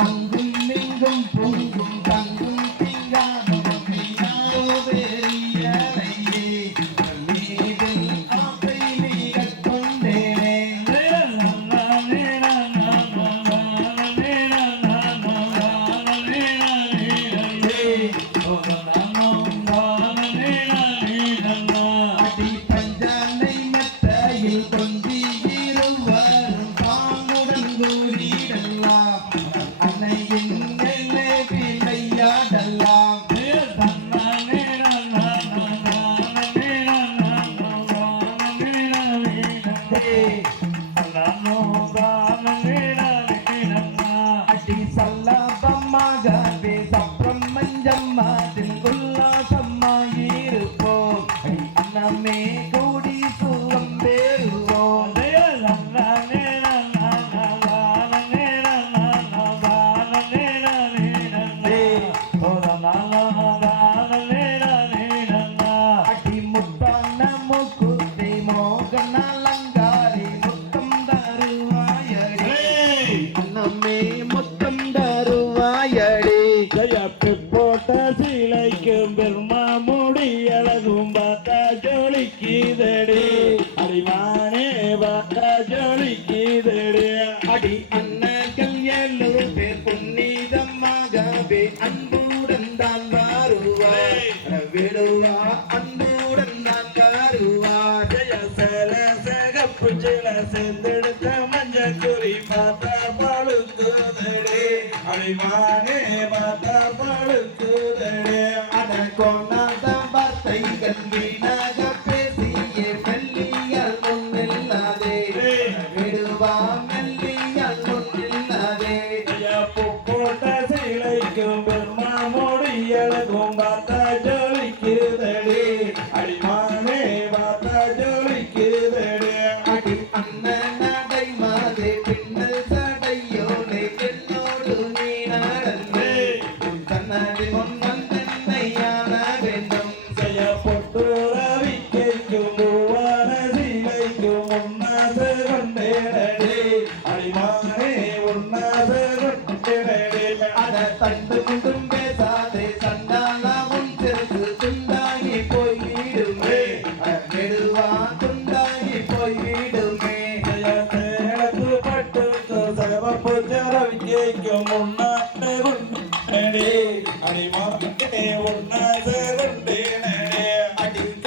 அங்கும் இங்கும் பொங்கும் தங்கும் திங்காதும் அடி சல்லாபமாகவே சப்ரம் மஞ்சம்மாதில் உல்லாசமாயிருப்போம் அடி அன்னமே கூடி அடி அண்ணர்கள் எல்லோரும் பேர் புன்னிதமாகவே அன்புடன் தான் வருவார். விடுவா அன்புடன் தான் வருவார். ஜெய சேல சகப்பு சில சேர்ந்தெடுத்த மஞ்ச குறி பார்த்தா பழுக்குதடி அடிமானே பார்த்தா பழுக்குதடி அட கொண்டாத வார்த்தைகள் வீணாக பேசிய அழகும் பார்த்தா ஜோலிக்குதடி அடிமானே பார்த்தா ஜோலிக்குதடி அடி அண்ணன் நடை மாதே பின்னல் சடையோனே என்னோடு நீ நடந்தே உன் கண்ணாடி முன் வந்தென்னை ஆள வேண்டும் செய்ய பொட்டு ரவிக்கைக்கும் மூவான சீலைக்கும் உன்னாச அடிமானே அட தண்டு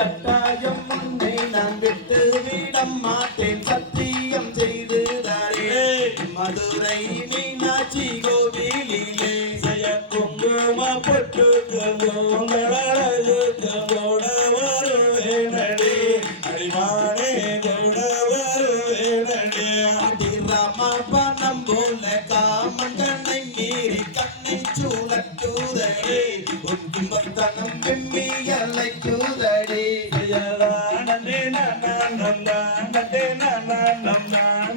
கட்டாயம் உன்னை நான் விட்டு விட மாட்டேன். சத்தியம் செய்து தாரே மதுரை மீனாட்சி கோவிலிலே செய்ய குங்கும பொட்டு கங்கோங்களழகு கங்கோட வருவேனடி. அடிமானே கூட வருவேனடி. அடி பணம் போல காமங்கனை மீறி கண்ணை சூழட்டுதடி உன் கும்பத்தனம்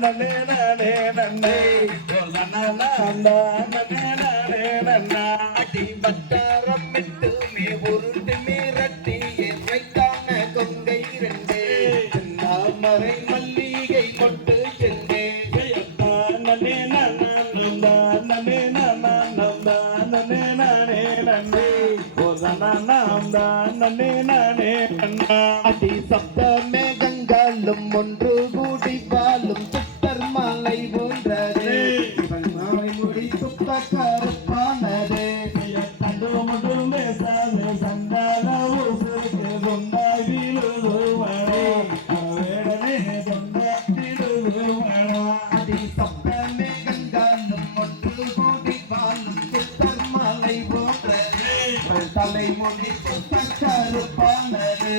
நந்தே நந்தே நந்தே நந்தே அடி வட்டாரம் விட்டு மே உருட்டு மிரட்டி எதைத்தான கொங்கை ரெண்டு தாமரை மல்லிகை கொட்டு சென்றே அடி சப்த மேகங்களும் ஒன்று கூடி இவள் தலைமுடி சுத்த கருப்பானது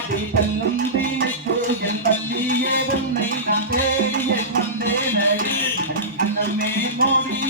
அடி தள்ளும் வீணைக்கு என் பள்ளியே உன்னை நான் தேடிய வந்தேனடி. அன்னமே மோடிகள்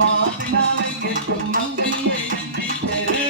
மாப்பிளாவை கேட்கும் மங்கையே என்னை பெரு